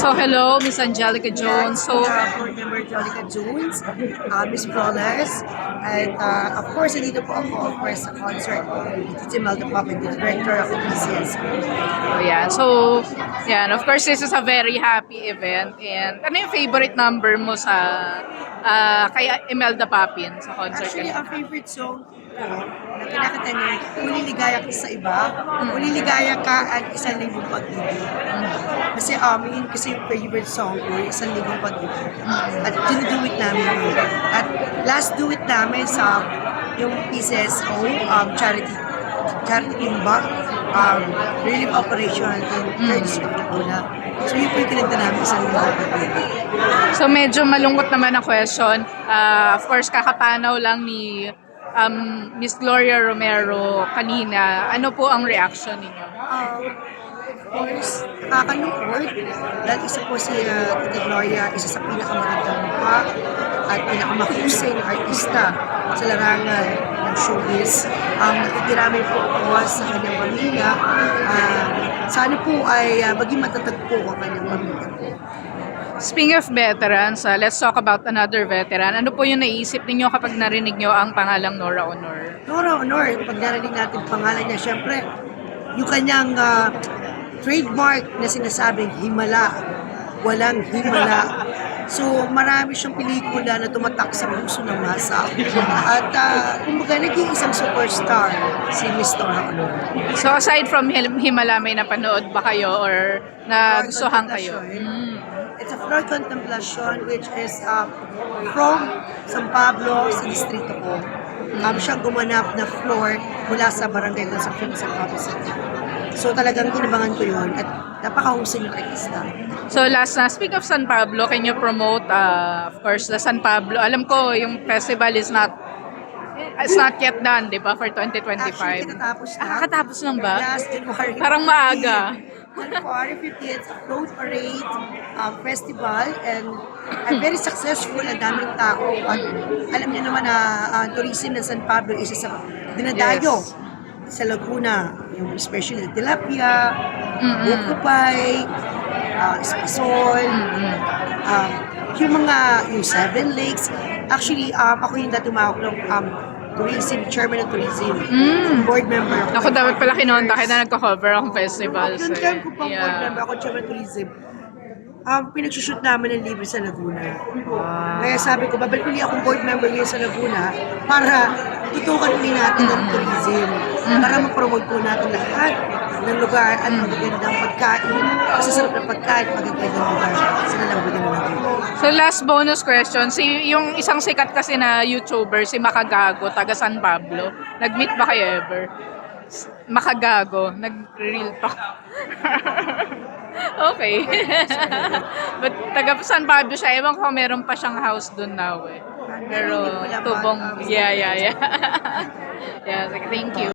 So hello, Miss Angelica Jones. So Board member Angelica Jones, Miss Flawless, and of course, nandito po ako, of course, sa concert ni Titi Melda Puppet, the director of the PCS. yeah, so yeah, of course this is a very happy event. And ano yung favorite number mo sa kay Imelda Papin sa concert Actually, kanina? ang favorite song ko na kinakanta niya, Uliligaya ka sa iba, Uliligaya ka at isang libong pag-ibig. Kasi yun kasi yung favorite song ko, yung isang libong pag-ibig. At dinuduit namin yun. At last duet namin sa yung PCSO, charity Imba, relief operation in third district Laguna. So yun po yung kinanta namin isang libong pag-ibig. So medyo malungkot naman ang question. Of course, kakapanaw lang ni Miss Gloria Romero kanina. Ano po ang reaction ninyo? Of course, nakakalungkot dahil isa po si Tita Gloria, isa sa pinakamagandang mukha at pinakamahusay na artista sa larangan ng showbiz. Nakikiramay po ako sa kanyang pamilya. Sana po ay maging matatag po ang kanyang pamilya po. Speaking of veterans, let's talk about another veteran. Ano po yung naisip ninyo kapag narinig nyo ang pangalang Nora Honor? Nora Honor, pag narinig natin pangalan niya, syempre, yung kanyang trademark na sinasabing himala, walang himala. So, marami siyang pelikula na tumatak sa puso ng masa. At kumbaga, naging isang superstar si Miss Nora Honor. So aside from Himala, may napanood ba kayo or nagustuhan kayo? It's a floor contemplation which is from San Pablo sa distrito ko. Siyang gumanap na floor mula sa barangay Concepcion sa San Pablo City. So talagang inabangan ko yun at napakahusay ng artista. So last na, speak of San Pablo, can you promote, of course, the San Pablo? Alam ko, yung festival is not yet done, di ba, for 2025? Actually, kinatapos na. Kakatapos lang ba? Last January 15. Parang maaga. January 15th, a float parade festival, and very successful, ang daming tao. At alam niyo naman na tourism ng San Pablo isa sa dinadayo sa Laguna, yung especially the tilapia, ukupay, espasol, yung Seven Lakes. Actually, ako yung tumawag ng tourism, chairman ng tourism, board member ako. Ako dapat pala kinontak na nagko-cover akong festivals. Yung time ko pang board member ako, chairman ng tourism, pinagsushoot namin ng libre sa Laguna. Kaya sabi ko, babalik ulit akong board member ngayon sa Laguna para tutukan ulit natin ng tourism. Para ma-promote po natin lahat ng lugar at magagandang pagkain, masasarap na pagkain, magagandang lugar sa lalawigan ng Laguna. So last bonus question, yung isang sikat kasi na YouTuber, si Makagago, taga San Pablo, nag-meet ba kayo ever? Makagago, nag-real talk. Okay. But taga San Pablo siya, ewan ko meron pa siyang house doon now eh. Pero tubong, yeah. Yeah, thank you.